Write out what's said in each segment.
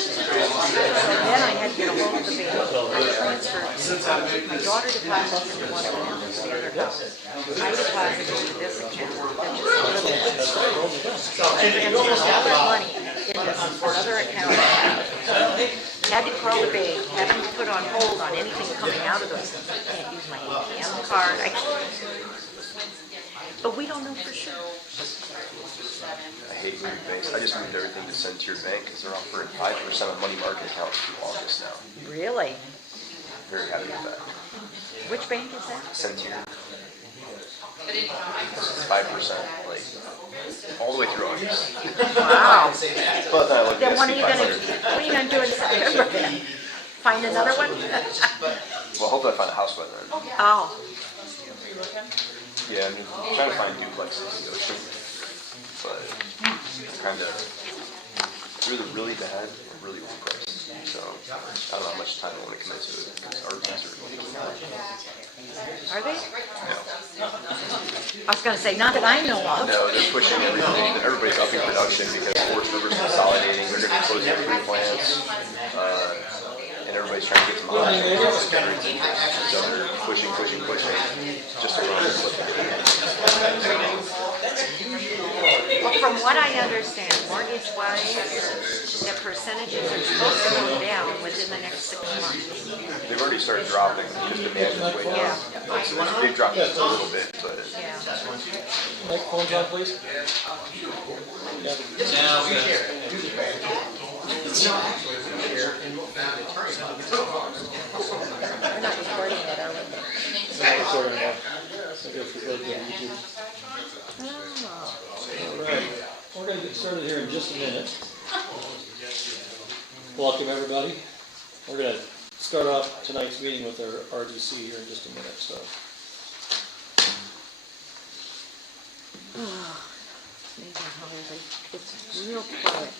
then I had to get a hold of the bank. I transferred. My daughter deposited into one account to the other house. I deposited into this account. That's just a little bit. And then all that money in this other account. Had to call the bank, had them put on hold on anything coming out of those. I can't use my ATM card. But we don't know for sure. I hate moving banks. I just moved everything to send to your bank because they're offering 5% of money market accounts through August now. Really? Very happy with that. Which bank is that? Send to you. 5%, like all the way through August. Wow. But then I looked Then at what are you SP500. gonna do in September then? Find another one? Well, hopefully I find a house by then. Oh, Yeah, I'm trying to find duplexes in Goshen, but kind of either really bad or really overpriced. So I don't know how much time I want to commit to it because our rents are really are they? no. I was gonna say, not that I know of. No, they're pushing everything. Everybody's upping production because Forest River's consolidating. They're going to be closing every plants, and everybody's trying to get some options. So they're pushing, just to run what they did. Well, from what I understand, mortgage-wise, the percentages are supposed to go down within the next 6 months. They've already started dropping because demand is way down. So they've dropped just a little bit, but Yeah. Microphones on, please. We're not recording it, are we? Recording now. I guess we're good to YouTube. Oh. All right, we're going to get started here in just a minute. Welcome, everybody. We're going to start off tonight's meeting with our RDC here in just a minute. So, Amazing how it's real quiet.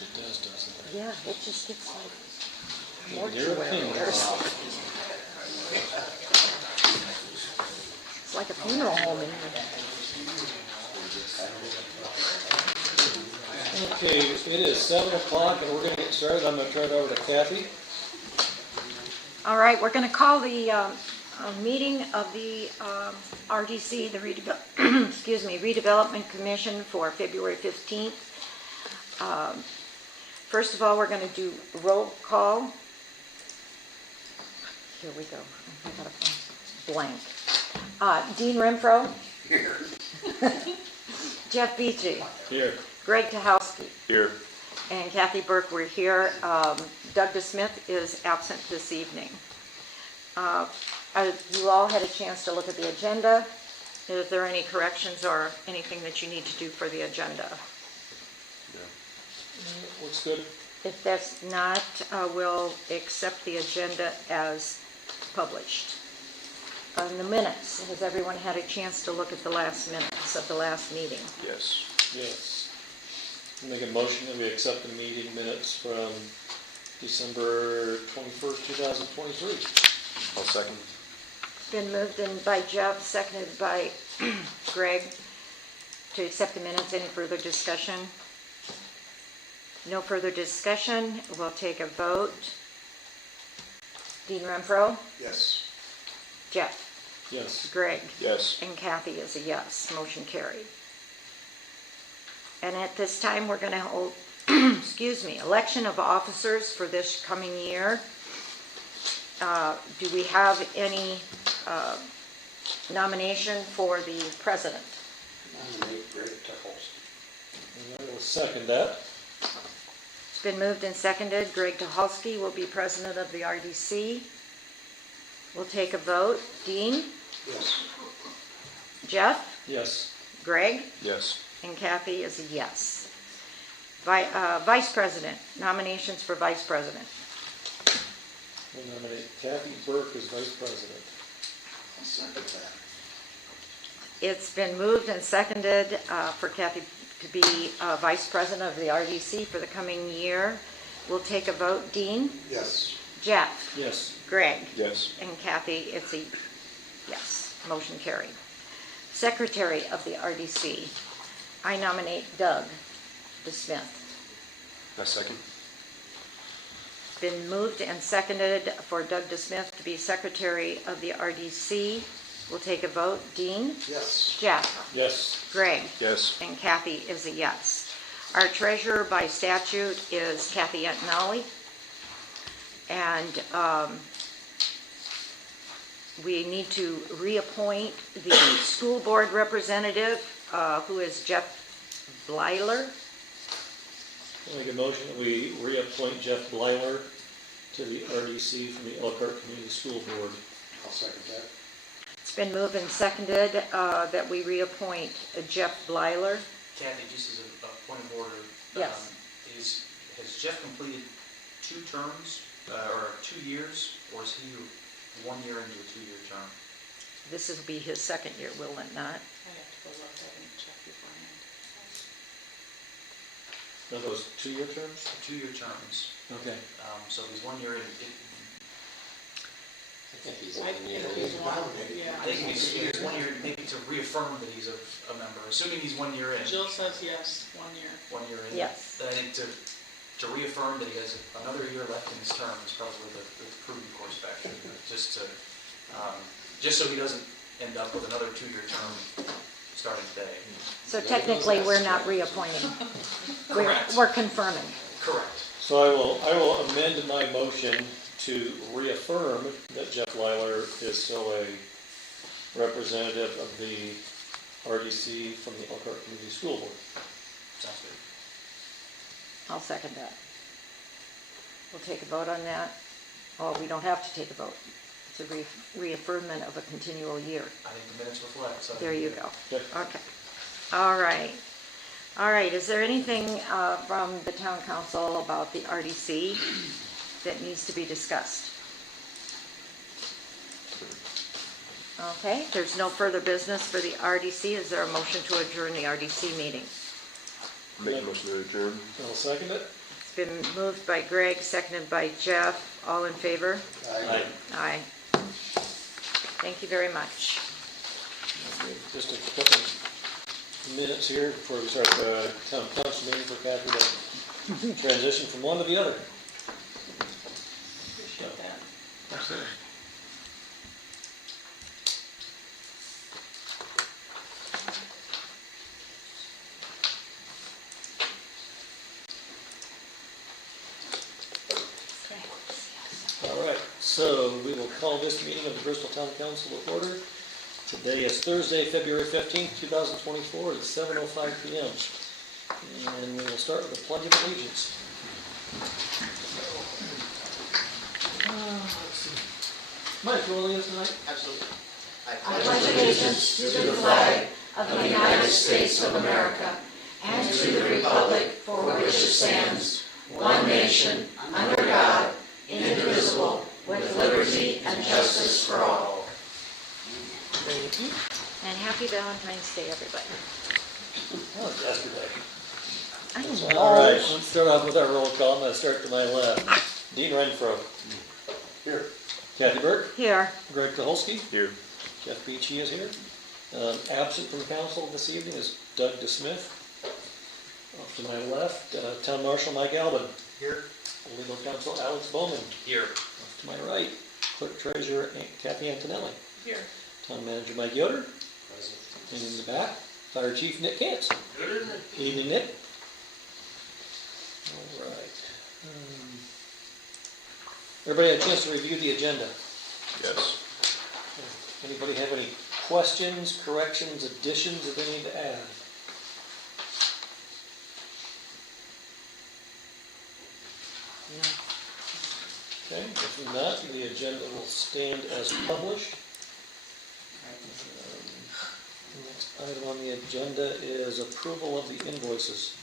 it doesn't it? Yeah, it just gets like Your mortuary. opinion. It's like a funeral home in here. Okay, it is 7 o'clock and we're going to get started. I'm going to turn it over to Kathy. All right, we're going to call the meeting of the RDC, the Redevelopment Commission for February 15th. First of all, we're going to do roll call. Here we go. I got a blank. Dean Renfro. Here. Jeff Beachy. Here. Greg Tahowski. here. And Kathy Burke were here. Doug DeSmith is absent this evening. You all had a chance to look at the agenda. Is there any corrections or anything that you need to do for the agenda? Looks good. If that's not, we'll accept the agenda as published. On the minutes, has everyone had a chance to look at the last minutes of the last meeting? Yes. Yes. Make a motion that we accept the meeting minutes from December 21st, 2023. I'll second. It's been moved in by Jeff, seconded by Greg to accept the minutes. Any further discussion? No further discussion. We'll take a vote. Dean Renfro? Yes. Jeff? Yes. Greg? Yes. And Kathy is a yes. Motion carried. And at this time, we're going to hold, election of officers for this coming year. Do we have any nomination for the president? Nominate Greg Tahowski. And I will second that. It's been moved and seconded. Greg Tahowski will be president of the RDC. We'll take a vote. Dean? Yes. Jeff? Yes. Greg? Yes. And Kathy is a yes. Vice president, nominations for vice president. We'll nominate Kathy Burke as vice president. I'll second that. It's been moved and seconded for Kathy to be vice president of the RDC for the coming year. We'll take a vote. Dean? Yes. Jeff, Yes. Greg, Yes. and Kathy, it's a yes. Motion carried. Secretary of the RDC, I nominate Doug DeSmith. A second? It's been moved and seconded for Doug DeSmith to be Secretary of the RDC. We'll take a vote. Dean? Yes. Jeff? Yes. Greg? Yes. And Kathy is a yes. Our treasurer by statute is Kathy Antonelli. And we need to reappoint the school board representative, who is Jeff Blyler. I'll make a motion that we reappoint Jeff Blyler to the RDC from the Elkhart Community School Board. I'll second that. It's been moved and seconded that we reappoint Jeff Blyler. Kathy, just as a point of order. Yes. Has Jeff completed 2 terms, or 2 years, or is he 1 year into a 2-year term? This will be his second year, will it not? I have to go look at it and check beforehand. Are those 2-year terms? 2-year terms. Okay. So he's 1 year in. I think he's I think he's I think he's 1 year, maybe to reaffirm that he's a member, assuming he's 1 year in. Jill says yes, 1 year. 1 year in. Yes. Then I think to reaffirm that he has another year left in his term is probably the prudent course of action. Just so he doesn't end up with another 2-year term starting today. So technically, we're not reappointing. Correct. We're confirming. Correct. So I will amend my motion to reaffirm that Jeff Blyler is still a representative of the RDC from the Elkhart Community School Board. Sounds good. I'll second that. We'll take a vote on that. Oh, we don't have to take a vote. It's a reaffirmment of a continual year. I think the minutes reflect, so. There you go. Okay. Okay. All right. All right, is there anything from the town council about the RDC that needs to be discussed? Okay, there's no further business for the RDC. Is there a motion to adjourn the RDC meeting? Make a motion to adjourn. I'll second it. It's been moved by Greg, seconded by Jeff. All in favor? Aye. Aye. Thank you very much. Just a couple minutes here before we start the town council meeting for Kathy to transition from one to the other. Appreciate that. Absolutely. All right, so we will call this meeting of the Bristol Town Council to order. Today is Thursday, February 15th, 2024, at 7:05 p.m. And we will start with the Pledge of Allegiance. Mike, you want to lead us tonight? Absolutely. I pledge allegiance to the flag of the United States of America and to the republic for which it stands, one nation, under God, indivisible, with liberty and justice for all. Thank you. And happy Valentine's Day, everybody. That was yesterday. I know. All right, let's start off with our roll call. I'm going to start to my left. Dean Renfro. Here. Kathy Burke. Here. Greg Kaholsky. Here. Jeff Beachy is here. Absent from council this evening is Doug DeSmith. Off to my left, Town Marshal Mike Albin. Here. Legal Counsel Alex Bowman. Here. Off to my right, Clerk Treasurer Kathy Antonelli. Here. Town Manager Mike Yoder. Present. And in the back, Fire Chief Nick Cantz. Good evening. Evening, Nick. All right. Everybody had a chance to review the agenda. Yes. Anybody have any questions, corrections, additions that they need to add? Okay, if not, the agenda will stand as published. The next item on the agenda is approval of the invoices.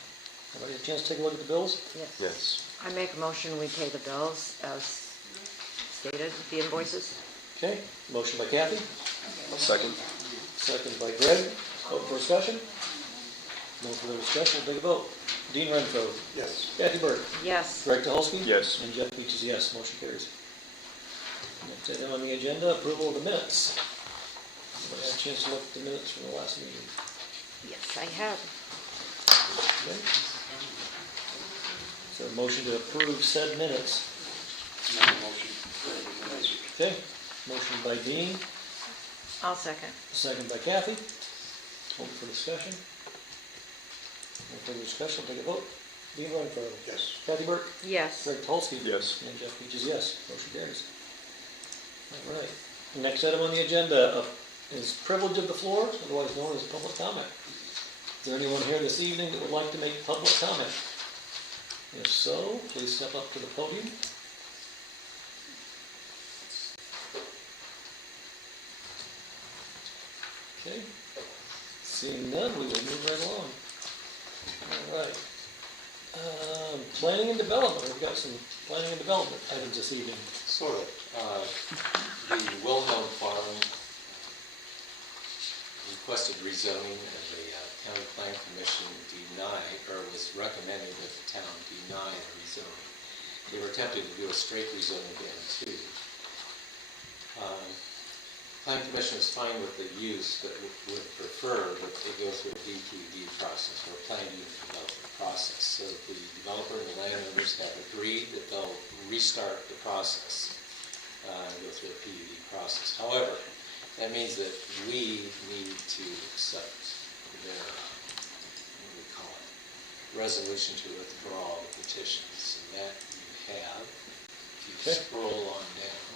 Everybody have a chance to take a look at the bills? Yes. Yes. I make a motion, we pay the bills as stated, the invoices. Okay, motion by Kathy, Second. second by Greg. Vote for discussion? No further discussion, we'll take a vote. Dean Renfro, Yes. Kathy Burke, Yes. Greg Kaholsky? Yes. And Jeff Beach is yes, motion carries. Next item on the agenda, approval of the minutes. Anybody have a chance to look at the minutes from the last meeting? Yes, I have. Okay. Is there a motion to approve said minutes? Make a motion. Okay, motion by Dean, I'll second. second by Kathy. Open for discussion. No further discussion, take a vote. Dean Renfro. Yes. Kathy Burke. Yes. Greg Polsky. Yes. And Jeff Peaches, yes. Motion carries. All right. Next item on the agenda is privilege of the floor, otherwise known as public comment. Is there anyone here this evening that would like to make public comment? If so, please step up to the podium. Okay. Seeing none, we will move right along. All right. Planning and development, we've got some planning and development items this evening. Sort of. The Wilhelm Farm requested rezoning, and the County Plan Commission denied, or was recommending that the town deny the rezoning. They were attempting to do a straight rezoning again, too. Plan Commission is fine with the use, but would prefer that they go through a DPUD process, or Plan Unit Development process. So the developer and the landowners have agreed that they'll restart the process and go through a PUD process. However, that means that we need to accept their, what do we call it, resolution to withdraw the petitions. And that you have, if you Okay. scroll on down.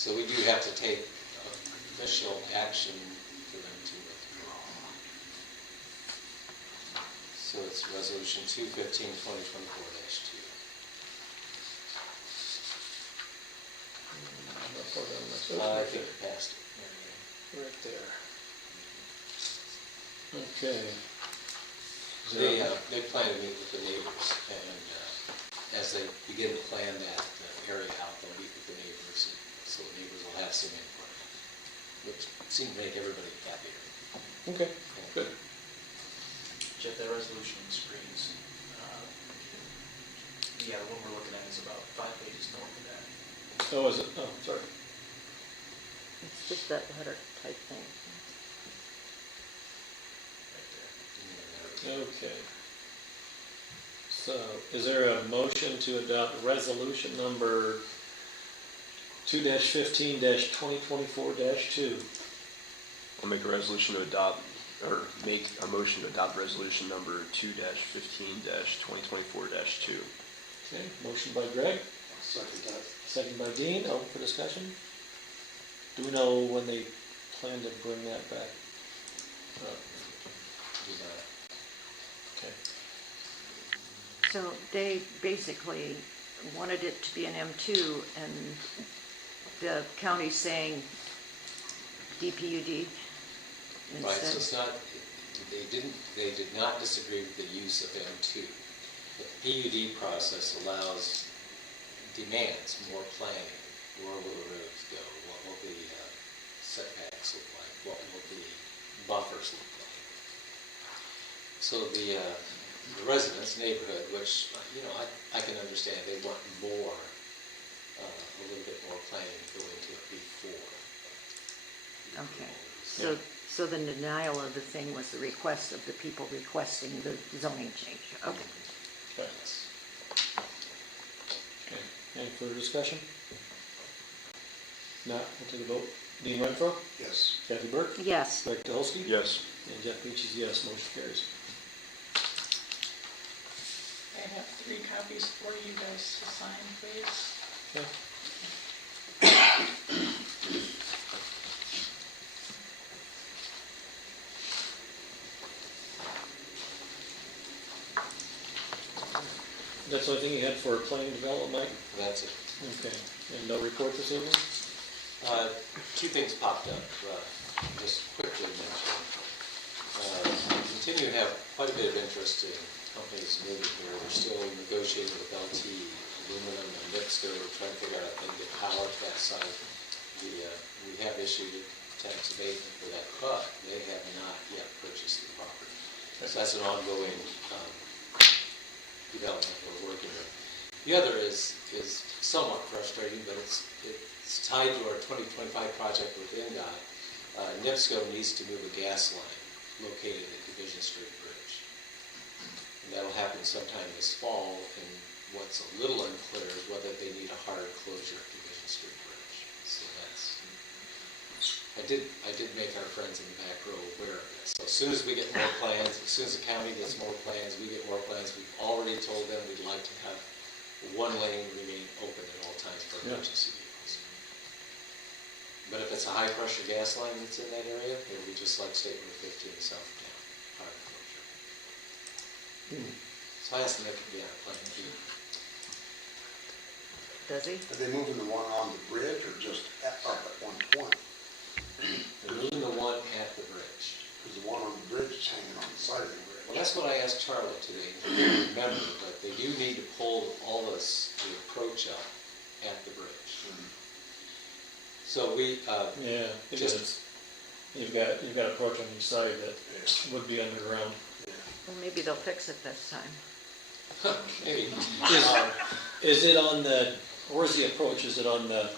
So we do have to take official action for them to withdraw. So it's resolution 215-2024-2. I think it passed it. Right there. Okay. Is They, there- they plan to meet with the neighbors, and as they begin to plan that area out, they'll meet with the neighbors, and so the neighbors will have some input, which seems to make everybody happier. Okay, good. Jeff, that resolution screens, yeah, the one we're looking at is about 5 pages north of that. Oh, is it? Oh, sorry. It's just that letter type thing. Right there. Okay. So, is there a motion to adopt resolution number 2-15-2024-2? I'll make a resolution to adopt, or make a motion to adopt resolution number 2-15-2024-2. Okay, motion by Greg, Second that. second by Dean, open for discussion. Do we know when they plan to bring that back up? Okay. So they basically wanted it to be an M2, and the county's saying DPUD Right, so instead. it's not, they did not disagree with the use of M2. The PUD process demands more planning. Where will the roads go? What will the setbacks look like? What will the buffers look like? So the residents, neighborhood, which, I can understand, they want more, a little bit more planning to go into it before. Okay, so the denial of the thing was the request of the people requesting the zoning change. Okay. Okay. Okay. Any further discussion? Not, we'll take a vote. Dean Renfro, Yes. Kathy Burke, Yes. Greg Dolsky. Yes. And Jeff Peaches, yes, motion carries. I have 3 copies for you guys to sign, please. Okay. That's the only thing you had for planning development, Mike? That's it. Okay. And no report this evening? 2 things popped up, just quickly mention. We continue to have quite a bit of interest in companies moving here. We're still negotiating with LT Aluminum and Mixter. We're trying to figure out how to get power to that site. We have issued a tax abatement for that, but they have not yet purchased the property. So that's an ongoing development we're working with. The other is somewhat frustrating, but it's it's tied to our 2025 project with NDOT. NIPSCO needs to move a gas line located at Division Street Bridge. And that'll happen sometime this fall, and what's a little unclear is whether they need a hard closure at Division Street Bridge. So I did make our friends in the back row aware of this. So as soon as we get more plans, as soon as the county gets more plans, we get more plans, we've already told them we'd like to have one lane remain open at all times for emergency vehicles. But if it's a high pressure gas line that's in that area, it'll be just like State Road 15 south of town, hard closure. So I asked Nick if he had a plan B. Does he? Are they moving the one on the bridge or just up at one point? They're moving the one at the bridge. Because the one on the bridge is hanging on the side of the bridge. Well, that's what I asked Charlie today. He didn't remember, but they do need to pull all this, the approach up at the bridge. So we, Yeah, it Just- is. You've got approach on each side that would be underground. Well, maybe they'll fix it this time. maybe, Is it on the, where's the approach? Is it on the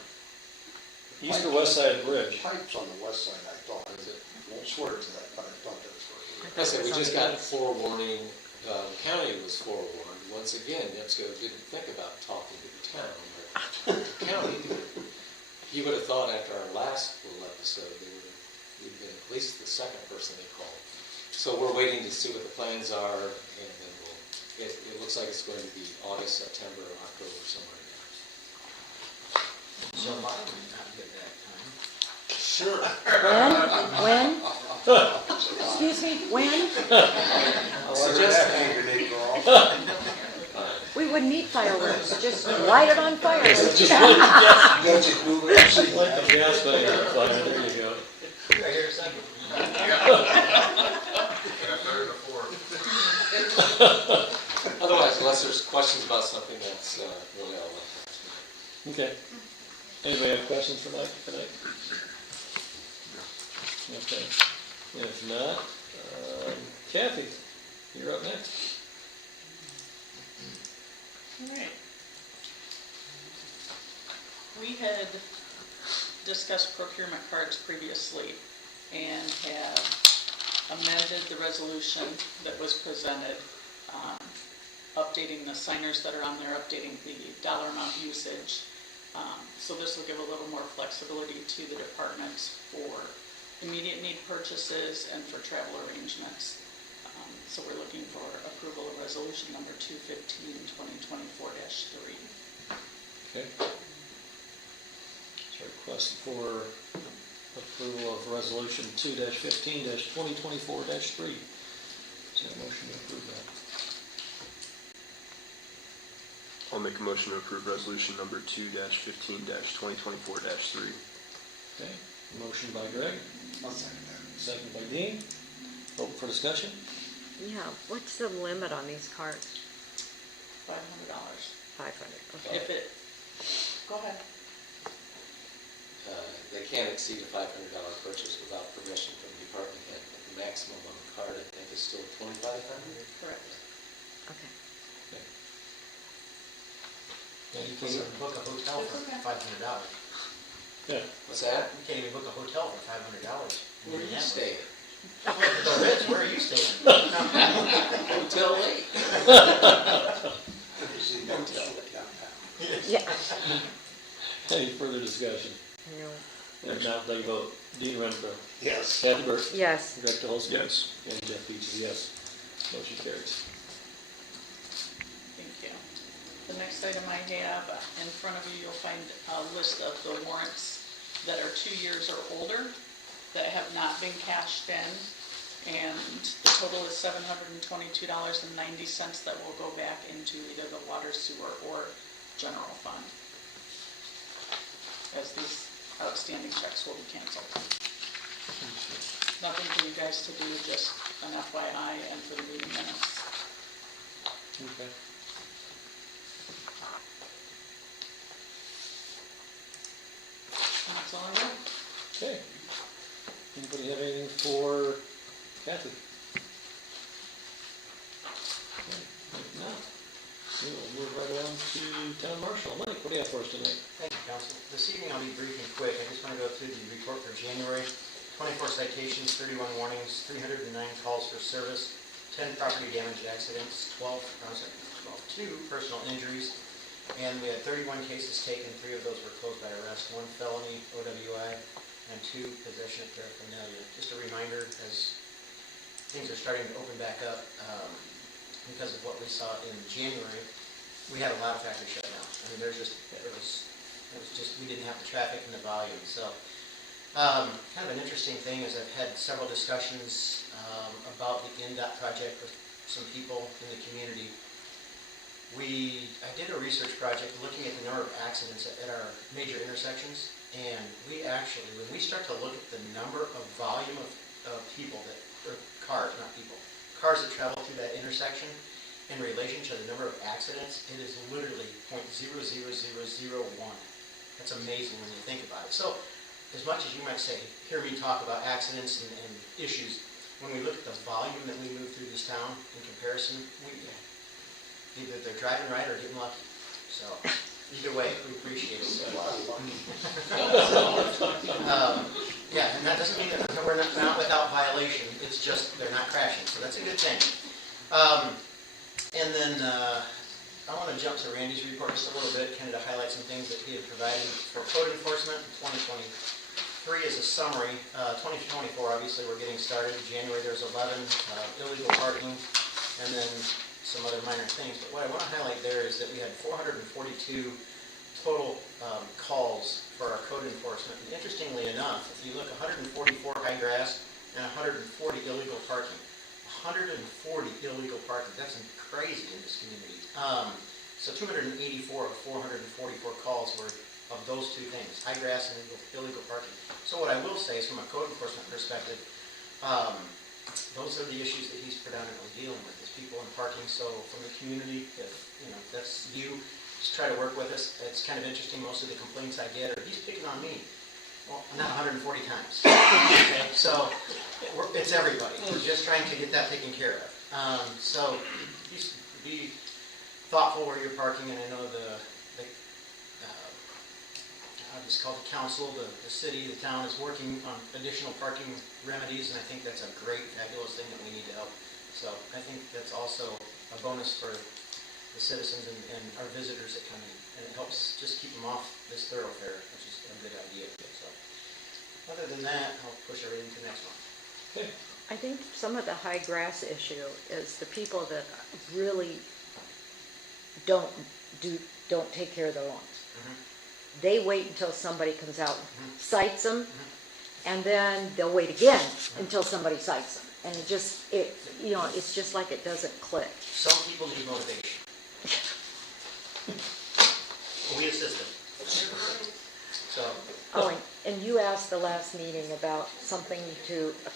east or west side of the bridge? Pipes on the west side, I thought. Won't swear to that, but I thought that's where it I said, we just got forewarning, the county was forewarned. Once again, NIPSCO didn't think about talking to the town, but the county did. You would have thought after our last little episode, we'd been at least the second person they called. So we're waiting to see what the plans are, and then it looks like it's going to be August, September, October, somewhere in there. So I would not get that time. Sure. When? Excuse me, when? We wouldn't need fireworks, just light it on fire. Just Don't you move it, see Like the gas line on fire, there you go. I hear a second. Otherwise, unless there's questions about something that's really all left. Okay. Anybody have questions for Mike tonight? Okay. If not, Kathy, you're up next. All right. We had discussed procurement cards previously and have amended the resolution that was presented, updating the signers that are on there, updating the dollar amount usage. So this will give a little more flexibility to the departments for immediate need purchases and for travel arrangements. So we're looking for approval of resolution number 215, 2024-3. Okay. So request for approval of resolution 2-15-2024-3. Is there a motion to approve that? I'll make a motion to approve resolution number 2-15-2024-3. Okay. Motion by Greg, I'll second that. second by Dean. Open for discussion. Yeah, what's the limit on these cards? $500. 500, okay. If it, go ahead. They can't exceed a $500 purchase without permission from the department head, but the maximum on the card, I think, is still $2,500. Correct. Okay. Yeah, you You can't even book a hotel for $500. Yeah. What's that? You can't even book a hotel for $500. Where are you staying? The Ritz, where are you staying? Hotel 8. See, don't tell it downtown. Yeah. Any further discussion? No. If not, they vote. Dean Renfro. Yes. Kathy Burke. Yes. Greg Dolsky. Yes. And Jeff Beach is yes. Motion carries. Thank you. The next item I have in front of you, you'll find a list of the warrants that are 2 years or older that have not been cashed in. And the total is $722.90 that will go back into either the water, sewer, or general fund, as these outstanding checks will be canceled. Nothing for you guys to do, just an FYI and for the meeting minutes. Okay. And that's all I got. Okay. Anybody have anything for Kathy? Okay. If not, We will move right on to Town Marshal. Mike, what do you have for us tonight? Thank you, Council. This evening I'll be brief and quick. I just want to go through the report for January. 24 citations, 31 warnings, 309 calls for service, 10 property damage accidents, 2 personal injuries, and we had 31 cases taken. 3 of those were closed by arrest, 1 felony OWI, and 2 possession of paraphernalia. Just a reminder, as things are starting to open back up, because of what we saw in January, we had a lot of factories shut down. I mean, it was just, we didn't have the traffic and the volume. So, kind of an interesting thing is I've had several discussions about the NDOT project with some people in the community. I did a research project looking at the number of accidents at our major intersections, and we actually, when we start to look at the number of volume of people or cars, not people, cars that travel through that intersection in relation to the number of accidents, it is literally 0.00001. That's amazing when you think about it. So, as much as you might say, hear me talk about accidents and issues, when we look at the volume that we move through this town in comparison, either they're driving right or getting lucky. So, either way, we appreciate it. Yeah, and that doesn't mean that we're not without violation. It's just they're not crashing, so that's a good thing. And then I want to jump to Randy's report just a little bit, kind of to highlight some things that he had provided for code enforcement in 2023 as a summary. 2024, obviously, we're getting started. In January, there's 11 illegal parking, and then some other minor things. But what I want to highlight there is that we had 442 total calls for our code enforcement. And interestingly enough, if you look, 144 high grass and 140 illegal parking. 140 illegal parking. That's crazy in this community. So 284 of 444 calls were of those 2 things, high grass and illegal parking. So what I will say is from a code enforcement perspective, those are the issues that he's predominantly dealing with, is people in parking. So from the community, if that's you, just try to work with us. It's kind of interesting, most of the complaints I get are, he's picking on me. Well, not 140 times. Okay? So it's everybody. We're just trying to get that taken care of. So be thoughtful where you're parking, and I know I'll just call the council, the city, the town is working on additional parking remedies, and I think that's a great, fabulous thing that we need to help. So I think that's also a bonus for the citizens and our visitors that come in, and it helps just keep them off this thoroughfare, which is a good idea. So other than that, I'll push everything to the next one. Okay. I think some of the high grass issue is the people that really don't take care of their lawns. They wait until somebody comes out and cites them, and then they'll wait again until somebody cites them. And it's just like it doesn't click. Some people need motivation. We assist them. So. Oh, and you asked the last meeting about something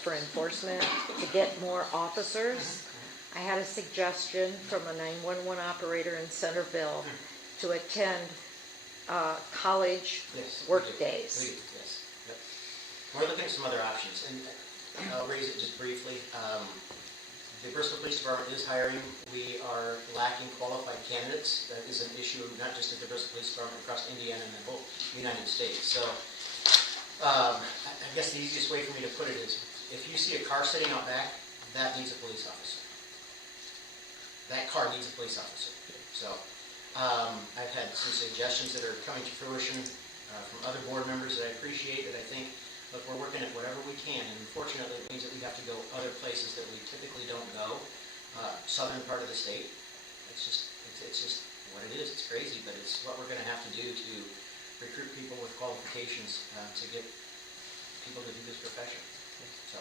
for enforcement, to get more officers. I had a suggestion from a 911 operator in Centerville to attend college work days. We do, yes. Yep. We're looking at some other options, and I'll raise it just briefly. The Bristol Police Department is hiring. We are lacking qualified candidates. That is an issue not just at the Bristol Police Department, across Indiana and the whole United States. So I guess the easiest way for me to put it is, if you see a car sitting out back, that needs a police officer. That car needs a police officer. So I've had some suggestions that are coming to fruition from other board members that I appreciate, that I think, look, we're working at whatever we can, and unfortunately it means that we have to go other places that we typically don't go. Southern part of the state. It's just what it is. It's crazy, but it's what we're going to have to do to recruit people with qualifications to get people to do this profession. So,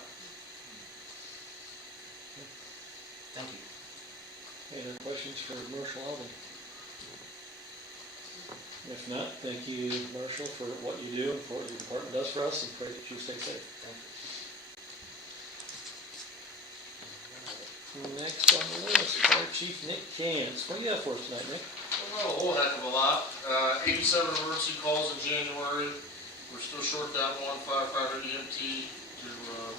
thank you. Any other questions for Marshal Alvin? If not, thank you, Marshal, for what you do and for what your department does for us, and pray that you stay safe. Thank you. Next on the list, Fire Chief Nick Cants. What do you have for us tonight, Nick? Well, a whole heck of a lot. 87 emergency calls in January. We're still short that one firefighter EMT to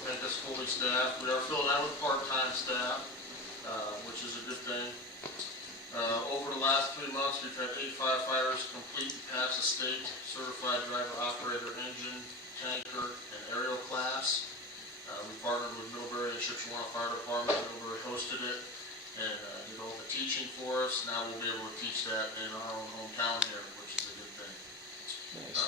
make us fully staffed. We are filling out with part-time staff, which is a good thing. Over the last 3 months, we've had 8 firefighters complete and pass the state certified driver operator engine, tanker, and aerial class. We partnered with Middlebury and Shipshewana Fire Department. Middlebury hosted it and did all the teaching for us. Now we'll be able to teach that in our own hometown here, which is a good thing. Nice.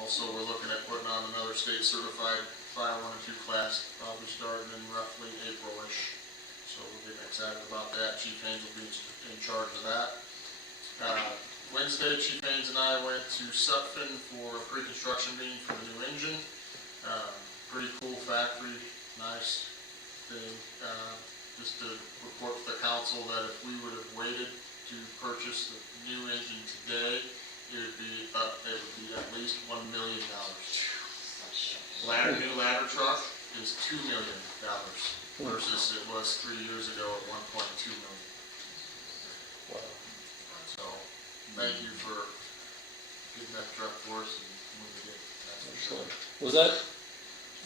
Also, we're looking at putting on another state certified Fire 1 and 2 class, probably starting in roughly April-ish. So we're getting excited about that. Chief Haynes will be in charge of that. Wednesday, Chief Haynes and I went to Sutphen for a pre-construction meeting for the new engine. Pretty cool factory, nice thing. Just to report to the council that if we would have waited to purchase the new engine today, it would be at least $1 million. New ladder truck is $2 million versus it was 3 years ago at $1.2 million. Wow. So thank you for getting that truck for us and moving it. That's for sure. Excellent. Was that,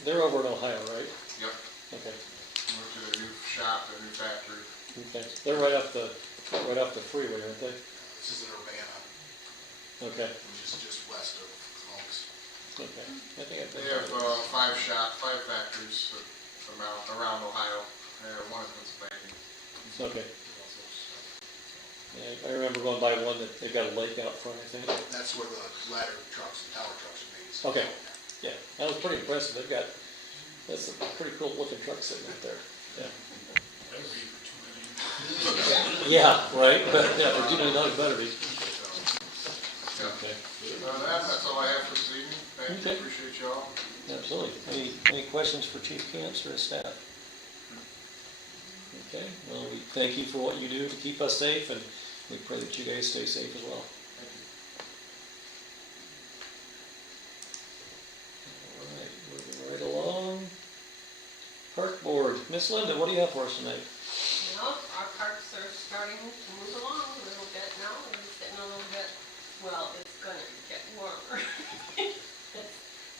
they're over in Ohio, right? Yep. Okay, We're to their new shop, their new factory. okay. They're right off the freeway, aren't they? This is in Urbana, Okay, which is just west of Columbus. okay. I think I've been They have there. 5 factories around Ohio. They have one in Pennsylvania. Okay. Yeah, I remember going by one that they got a lake out front, I think. That's where the ladder trucks and tower trucks are made. Okay. Yeah, that was pretty impressive. That's a pretty cool looking truck sitting out there. Yeah. That would be for $2 million. Yeah, right, but yeah, for $2 million better be. Okay, That's all I have for this evening. Thank you, Okay. appreciate y'all. absolutely. Any questions for Chief Cantz or his staff? Okay, well, we thank you for what you do to keep us safe, and we pray that you guys stay safe as well. Thank you. All right, moving right along. Park Board, Miss Linda, what do you have for us tonight? Well, our parks are starting to move along a little bit now. It's getting a little bit, well, it's gonna get warmer. It's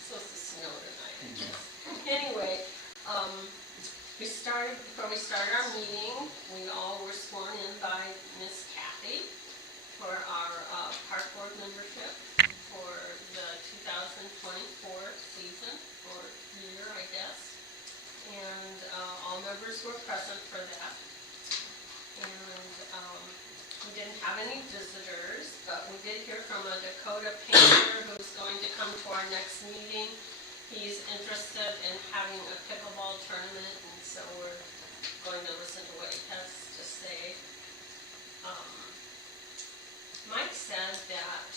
supposed to snow tonight, I guess. Anyway, before we started our meeting, we all were sworn in by Miss Kathy for our park board membership for the 2024 season, or year, I guess. And all members were present for that. And we didn't have any visitors, but we did hear from a Dakota painter who's going to come to our next meeting. He's interested in having a pickleball tournament, and so we're going to listen to what he has to say. Mike said that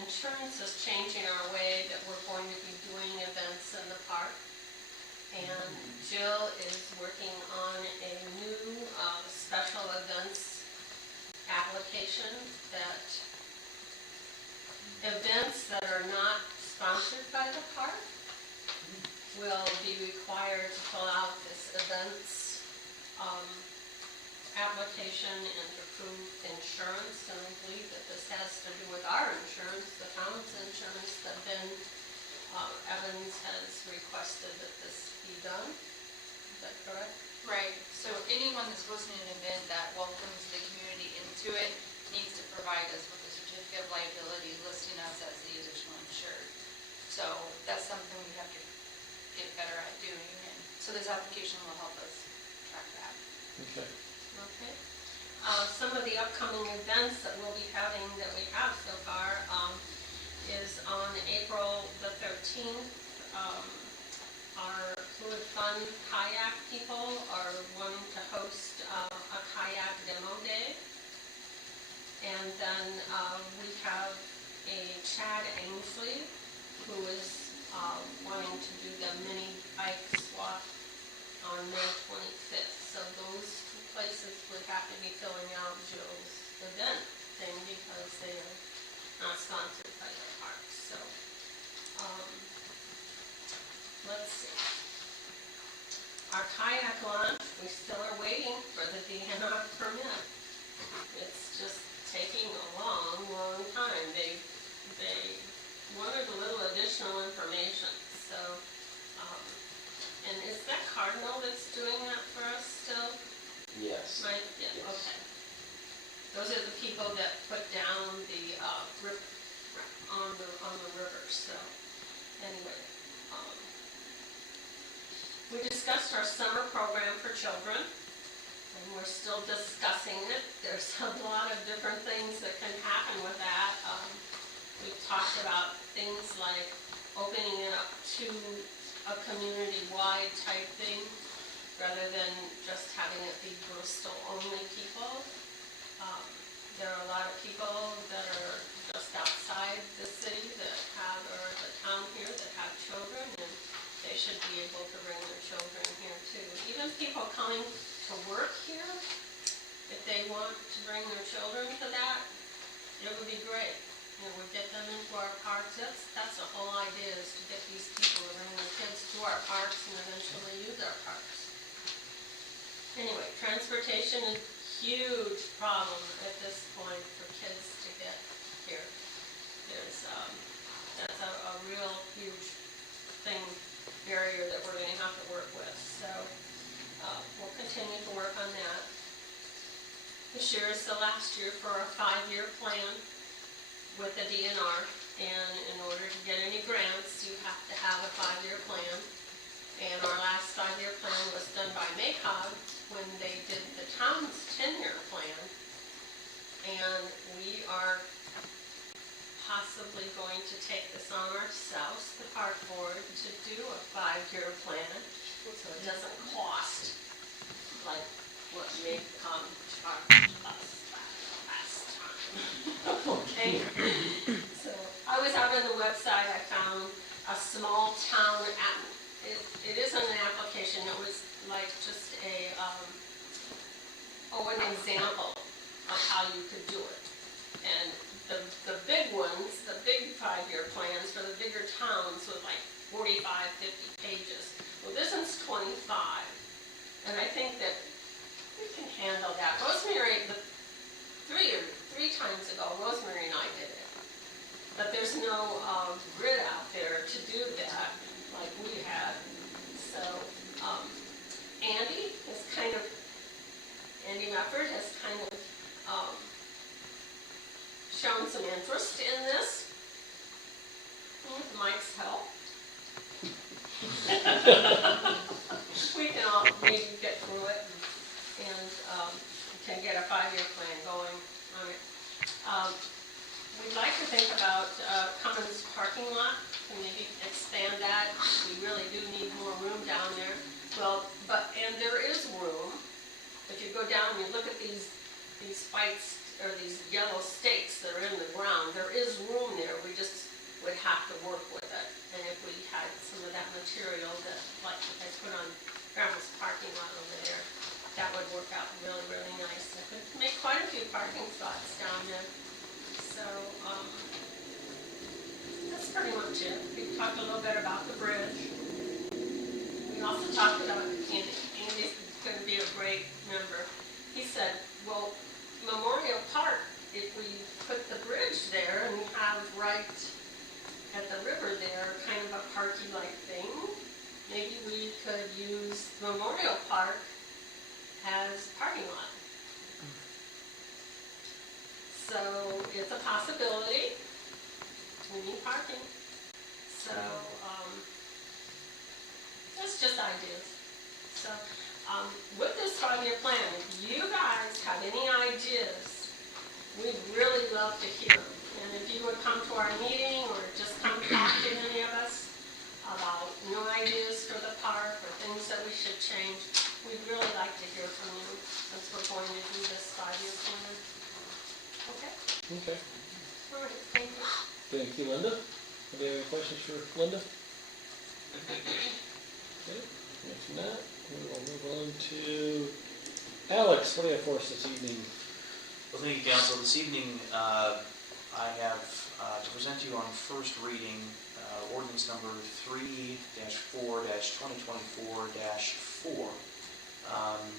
insurance is changing our way that we're going to be doing events in the park. And Jill is working on a new special events application that events that are not sponsored by the park will be required to fill out this events application and approve insurance. And I believe that this has to do with our insurance, the town's insurance, that Ben Evans has requested that this be done. Is that correct? Right, so anyone that's hosting an event that welcomes the community into it needs to provide us with a certificate of liability listing us as the additional insured. So that's something we have to get better at doing, and so this application will help us track that. Okay. Okay. Some of the upcoming events that we'll be having that we have so far is on April the 13th. Our Fluid Fun kayak people are wanting to host a kayak demo day. And then we have a Chad Ainsley who is wanting to do the mini bike swap on May 25th. So those two places would have to be filling out Jill's event thing because they are not sponsored by the park. So let's see. Our kayak launch, we still are waiting for the DNR permit. It's just taking a long, long time. They wanted a little additional information. So, and is that Cardinal that's doing that for us still? Yes. Right, yeah, Yes. okay. on the river, so, anyway. We discussed our summer program for children, and we're still discussing it. There's a lot of different things that can happen with that. We've talked about things like opening it up to a community-wide type thing, rather than just having it be Bristol-only people. There are a lot of people that are just outside the city that have, or the town here, that have children, and they should be able to bring their children here too. Even people coming to work here, if they want to bring their children to that, it would be great. You know, we get them into our parks. That's the whole idea, is to get these people to bring their kids to our parks and eventually use our parks. Anyway, transportation is a huge problem at this point for kids to get here. That's a real huge barrier that we're going to have to work with. So we'll continue to work on that. This year is the last year for a 5-year plan with the DNR, and in order to get any grants, you have to have a 5-year plan. And our last 5-year plan was done by MACOG when they did the town's 10-year plan. And we are possibly going to take this on ourselves, the park board, to do a 5-year plan, so it doesn't cost like what MACOG charged us last time. Okay. So I was out on the website, I found a small town app. It isn't an application, it was like just an example of how you could do it. And the big ones, the big 5-year plans for the bigger towns was like 45, 50 pages. Well, this one's 25. And I think that we can handle that. Rosemary, three times ago, Rosemary and I did it. But there's no grid out there to do that like we had. So Andy Mefford has kind of shown some interest in this, with Mike's help. We can all maybe get through it and can get a 5-year plan going on it. We'd like to think about Cummins parking lot, and maybe expand that. We really do need more room down there. Well, and there is room. If you go down and you look at these spikes, or these yellow stakes that are in the ground, there is room there. We just would have to work with it. And if we had some of that material that, like I put on Grandma's parking lot over there, that would work out really, really nice. It could make quite a few parking spots down there. So that's pretty much it. We talked a little bit about the bridge. We also talked about, Andy's going to be a great member. He said, well, Memorial Park, if we put the bridge there and have right at the river there kind of a parky-like thing, maybe we could use Memorial Park as parking lot. So it's a possibility. We need parking. So that's just ideas. So with this 5-year plan, if you guys have any ideas, we'd really love to hear them. And if you would come to our meeting or just come talk to any of us about new ideas for the park or things that we should change, we'd really like to hear from you since we're going to do this 5-year plan. Okay? Okay. All right, thank you. Thank you, Linda. Do you have any questions for Linda? Okay. If not, we will move on to Alex. What do you have for us this evening? Well, thank you, Council. This evening, I have to present to you on first reading ordinance number 3-4-2024-4.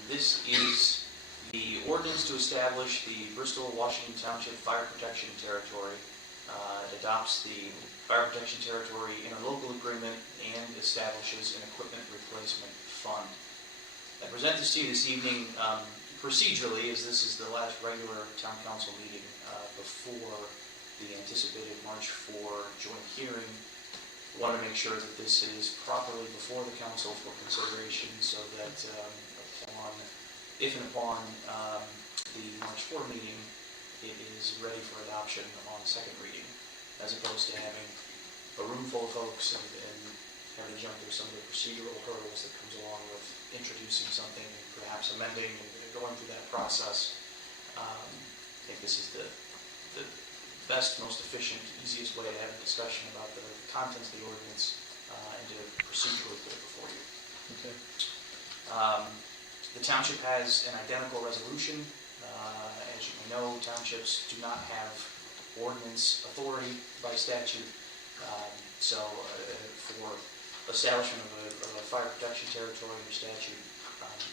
This is the ordinance to establish the Bristol, Washington Township Fire Protection Territory. It adopts the Fire Protection Territory interlocal agreement and establishes an equipment replacement fund. I present this to you this evening procedurally, as this is the last regular town council meeting before the anticipated March 4 hearing. Want to make sure that this is properly before the council for consideration so that if and upon the March 4 meeting, it is ready for adoption on second reading, as opposed to having a room full of folks and having to jump through some of the procedural hurdles that comes along with introducing something and perhaps amending and going through that process. I think this is the best, most efficient, easiest way to have a discussion about the contents of the ordinance and to procedurally put it before you. Okay. The township has an identical resolution. As you may know, townships do not have ordinance authority by statute. For establishment of a fire protection territory under statute,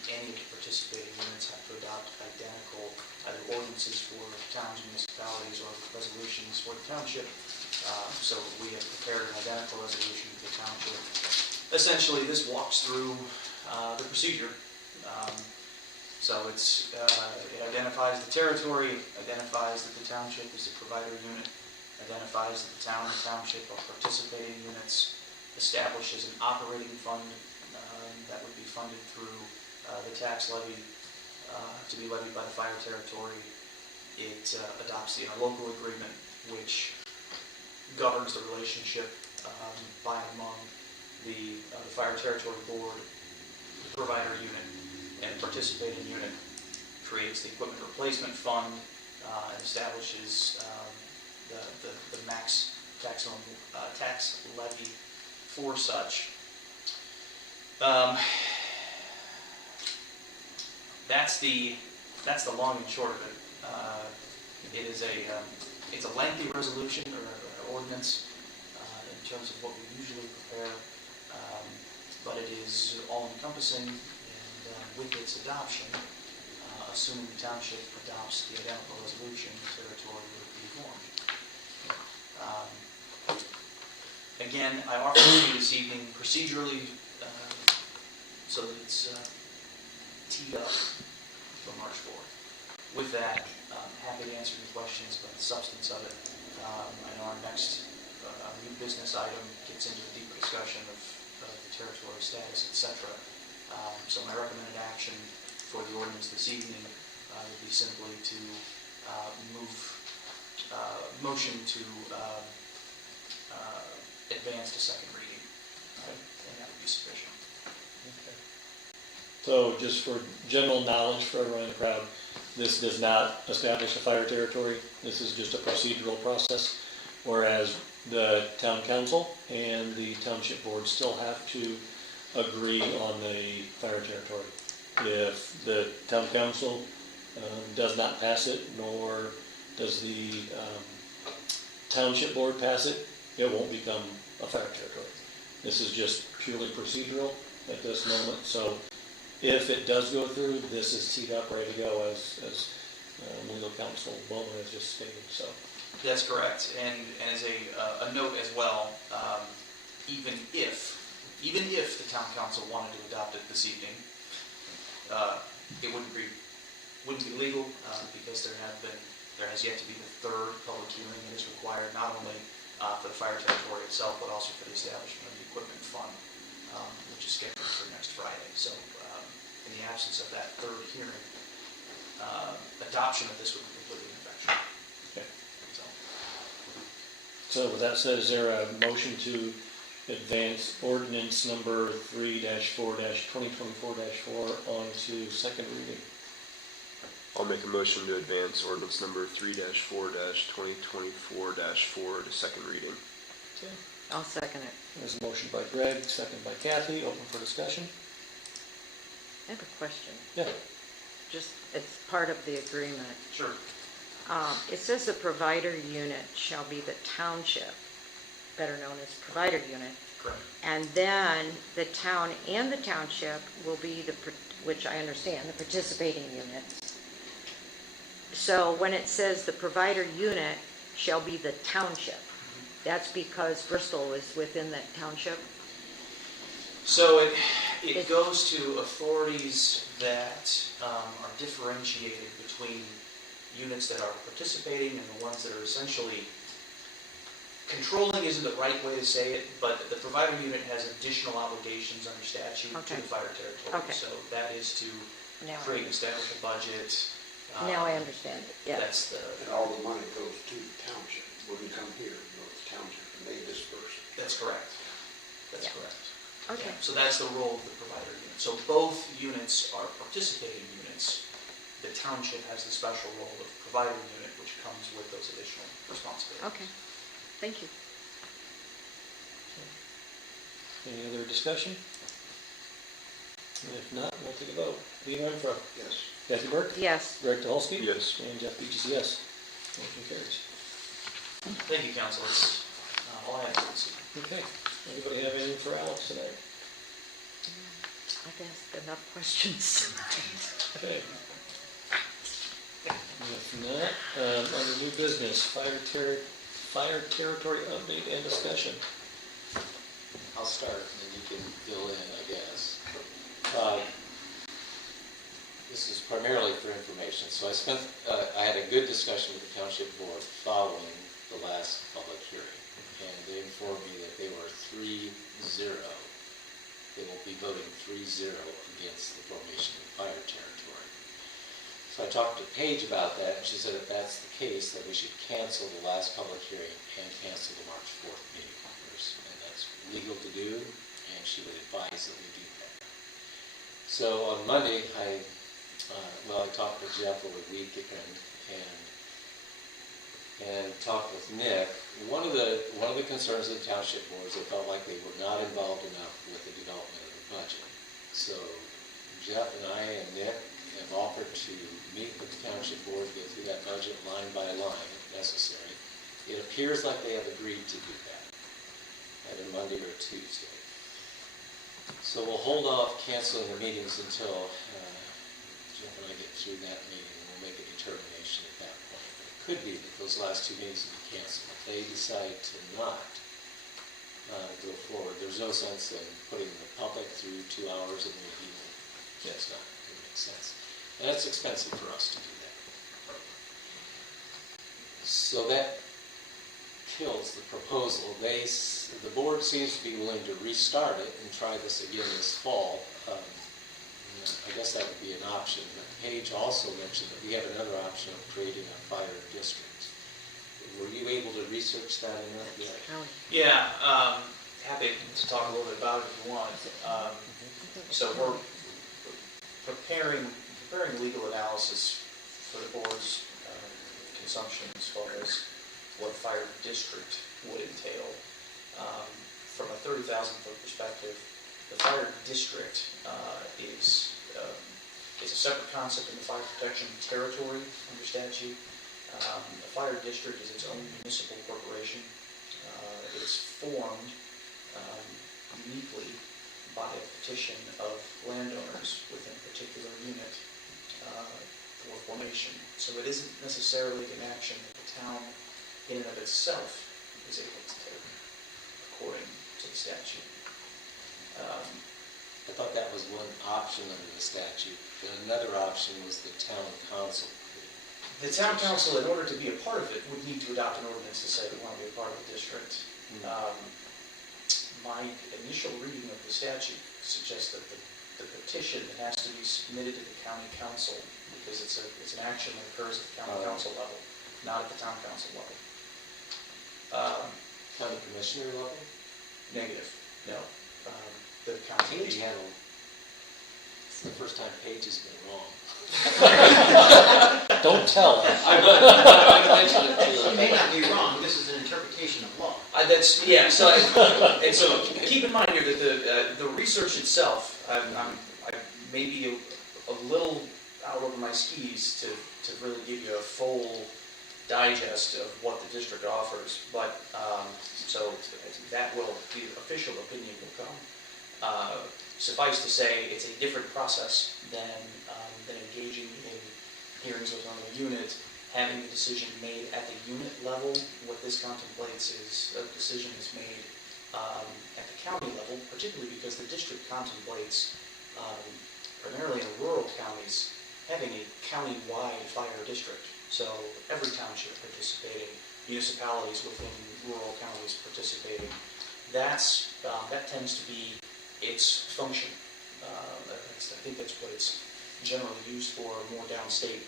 any of the participating units have to adopt identical either ordinances for towns, municipalities, or resolutions for the township. So we have prepared an identical resolution for the township. Essentially, this walks through the procedure. It identifies the territory, identifies that the township is the provider unit, identifies that the town and township are participating units, establishes an operating fund that would be funded through the tax levy to be levied by the fire territory. It adopts the interlocal agreement, which governs the relationship by and among the fire territory board, provider unit, and participating unit, creates the equipment replacement fund, and establishes the max tax levy for such. That's the long and short of it. It's a lengthy resolution or ordinance in terms of what we usually prepare, but it is all-encompassing, and with its adoption, assuming the township adopts the identical resolution, the territory will be formed. Again, I offer to you this evening procedurally so that it's teed up for March 4th. With that, I'm happy to answer your questions about the substance of it. I know our next new business item gets into a deeper discussion of the territory status, etc. So my recommended action for the ordinance this evening would be simply to motion to advance to second reading, and that would be sufficient. Okay. So just for general knowledge for everyone in the crowd, this does not establish a fire territory. This is just a procedural process, whereas the town council and the township board still have to agree on the fire territory. If the town council does not pass it, nor does the township board pass it, it won't become a fire territory. This is just purely procedural at this moment. So if it does go through, this is teed up, ready to go, as legal counsel Bowman has just stated. So that's correct. And as a note as well, even if the town council wanted to adopt it this evening, it wouldn't be legal because there has yet to be the third public hearing that is required, not only for the fire territory itself, but also for the establishment of the equipment fund, which is scheduled for next Friday. So in the absence of that third hearing, adoption of this would be completely ineffectual. okay. So with that said, is there a motion to advance ordinance number 3-4-2024-4 on to second reading? I'll make a motion to advance ordinance number 3-4-2024-4 to second reading. Okay. I'll second it. There's a motion by Greg, second by Kathy. Open for discussion. I have a question. Yeah. Just, it's part of the agreement. Sure. It says the provider unit shall be the township, better known as provider unit. Correct. And then the town and the township will be which I understand, the participating units. So when it says the provider unit shall be the township, that's because Bristol is within that township? So it goes to authorities that are differentiated between units that are participating and the ones that are essentially controlling isn't the right way to say it, but the provider unit has additional obligations under statute to Okay. the fire territory. Okay. So that is to Now I create and establish a budget. Now I understand it, yeah. That's the, And all the money goes to the township, wouldn't come here, it goes to township, and they disperse it. that's correct. That's Yeah. correct. Okay, So that's the role of the provider unit. So both units are participating units. The township has the special role of provider unit, which comes with those additional responsibilities. okay. Thank you. Any other discussion? If not, we'll take a vote. Lee Renfro. Yes. Kathy Burke. Yes. Greg Dolsky. Yes. And Jeff Beechey, yes. Motion carries. Thank you, council. That's all I have to say. Okay. Anybody have anything for Alex tonight? I've asked enough questions. Okay. If not, under new business, fire territory update and discussion. I'll start, and then you can fill in, I guess. This is primarily for information. So I had a good discussion with the township board following the last public hearing, and they informed me that they were 3-0. They will be voting 3-0 against the formation of fire territory. So I talked to Paige about that, and she said if that's the case, that we should cancel the last public hearing and cancel the March 4th meeting. And that's legal to do, and she would advise that we do that. So on Monday, I talked with Jeff over the weekend and talked with Nick. One of the concerns of the township board is they felt like they were not involved enough with the development of the budget. So Jeff and I and Nick have offered to meet with the township board to go through that budget line by line if necessary. It appears like they have agreed to do that, either Monday or Tuesday. So we'll hold off canceling the meetings until Jeff and I get through that meeting, and we'll make a determination at that point. But it could be that those last two meetings will be canceled. If they decide to not go forward, there's no sense in putting the public through 2 hours of the meeting. It's not going to make sense. And it's expensive for us to do that. So that kills the proposal. The board seems to be willing to restart it and try this again this fall. I guess that would be an option. But Paige also mentioned that we have another option of creating a fire district. Were you able to research that enough yet? Yeah, happy to talk a little bit about it if you want. So we're preparing legal analysis for the board's consumption as far as what a fire district would entail. From a 30,000-foot perspective, the fire district is a separate concept in the fire protection territory under statute. A fire district is its own municipal corporation. It's formed uniquely by a petition of landowners within a particular unit for formation. So it isn't necessarily an action that the town in and of itself is able to take according to the statute. I thought that was one option under the statute. Another option was the town council. The town council, in order to be a part of it, would need to adopt an ordinance to say they want to be a part of the district. My initial reading of the statute suggests that the petition has to be submitted to the county council because it's an action that occurs at the county council level, not at the town council level. County commissioner level? Negative, no. The county. Paige handled. It's the first time Paige has been wrong. Don't tell her. You may not be wrong, this is an interpretation of law. And so keep in mind here that the research itself, I may be a little out over my skis to really give you a full digest of what the district offers, but so that will, the official opinion will come. Suffice to say, it's a different process than engaging in hearings within the unit, having the decision made at the unit level. What this contemplates is a decision is made at the county level, particularly because the district contemplates, primarily in rural counties, having a county-wide fire district. So every township participating municipalities within rural counties participating. That tends to be its function. I think that's what it's generally used for, more downstate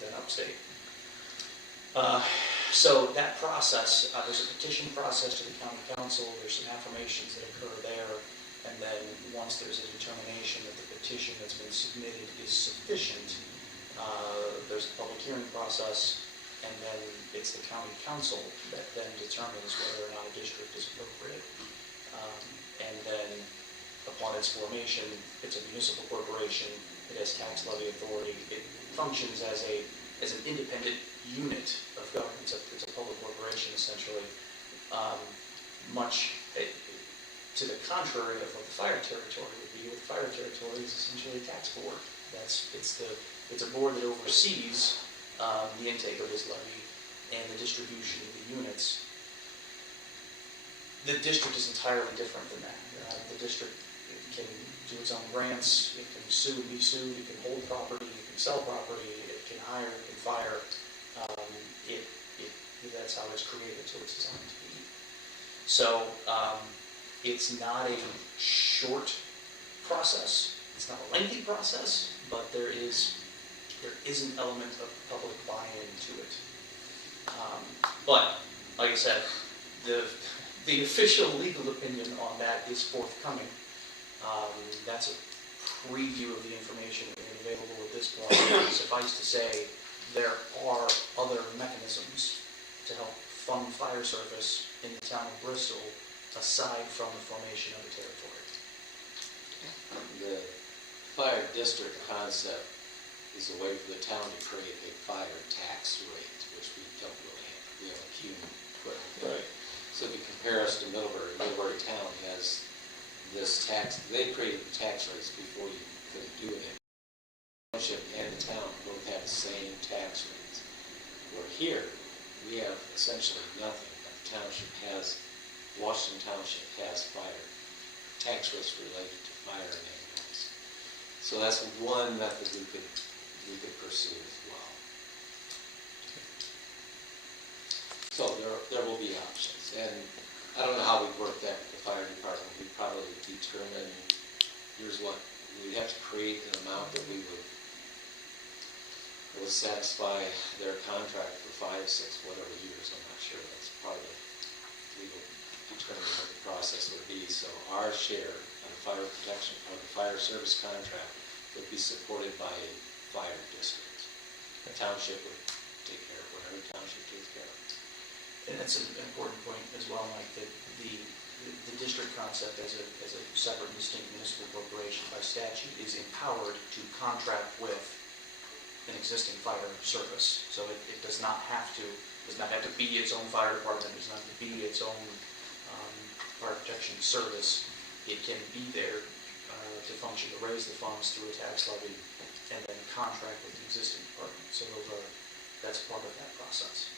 than upstate. So that process, there's a petition process to the county council, there's some affirmations that occur there, and then once there's a determination that the petition that's been submitted is sufficient, there's a public hearing process, and then it's the county council that then determines whether or not a district is appropriate. And then upon its formation, it's a municipal corporation, it has tax levy authority, it functions as an independent unit of government. It's a public corporation essentially, much to the contrary of what the fire territory would be. What the fire territory is essentially a tax board. It's a board that oversees the intake of this levy and the distribution of the units. The district is entirely different than that. The district can do its own grants, it can sue and be sued, it can hold property, it can sell property, it can hire, it can fire. That's how it's created, so it's designed to be. So it's not a short process, it's not a lengthy process, but there is an element of public buy-in to it. But, like I said, the official legal opinion on that is forthcoming. That's a preview of the information we have available at this point. Suffice to say, there are other mechanisms to help fund fire service in the town of Bristol aside from the formation of the territory. The fire district concept is a way for the town to create a fire tax rate, which we don't really have. We have a CUNY equipment. Right. So if you compare us to Middlebury town has this tax, they created the tax rates before you could do it. The township and the town both have the same tax rates. Where here, we have essentially nothing. The township Washington Township has fire tax rates related to fire and ambulance. So that's one method we could pursue as well. So there will be options, and I don't know how we work that with the fire department. We probably determine, here's what we'd have to create an amount that we would satisfy their contract for 5, 6, whatever years. I'm not sure. That's part of the legal determining what the process would be. So our share of the fire protection or the fire service contract would be supported by a fire district. The township would take care of whatever the township takes care of. And that's an important point as well, Mike, that the district concept as a separate and distinct municipal corporation by statute is empowered to contract with an existing fire service. So it does not have to be its own fire department, it does not have to be its own fire protection service. It can be there to function, to raise the funds through a tax levy and then contract with the existing department. So that's part of that process.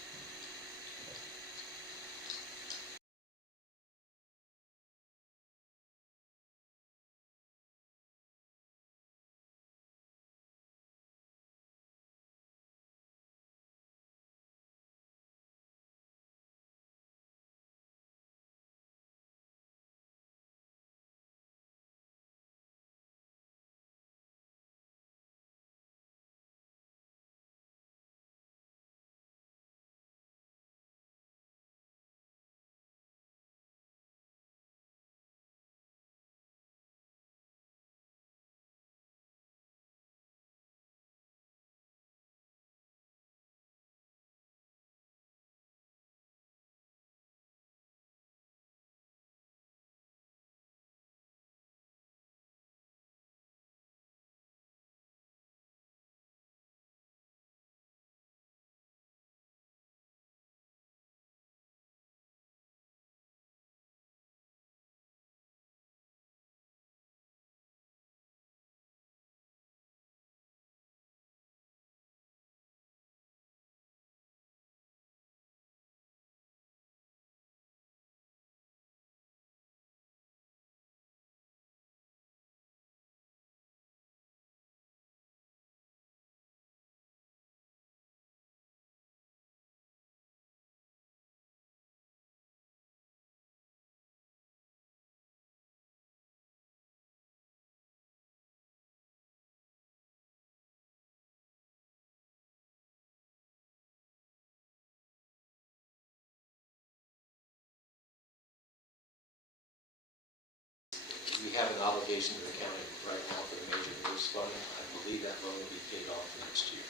obligation to the county right now for the major roofs fund. I believe that loan will be paid off next year.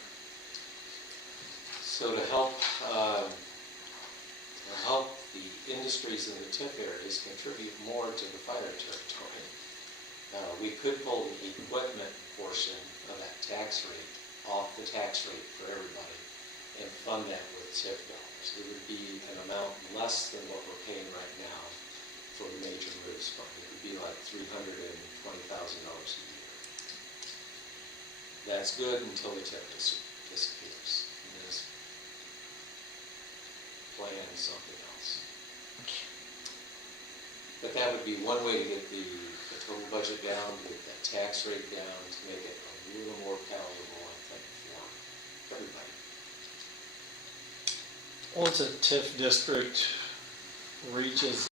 So to help the industries in the TIF areas contribute more to the fire territory, we could pull the equipment portion of that tax rate off the tax rate for everybody and fund that with TIF dollars. It would be an amount less than what we're paying right now for the major roofs fund. It would be like $320,000 a year. That's good until the TIF disappears. And just plan something else. But that would be one way to get the total budget down, to get that tax rate down, to make it a little more palatable, I think, for everybody. Once a TIF district reaches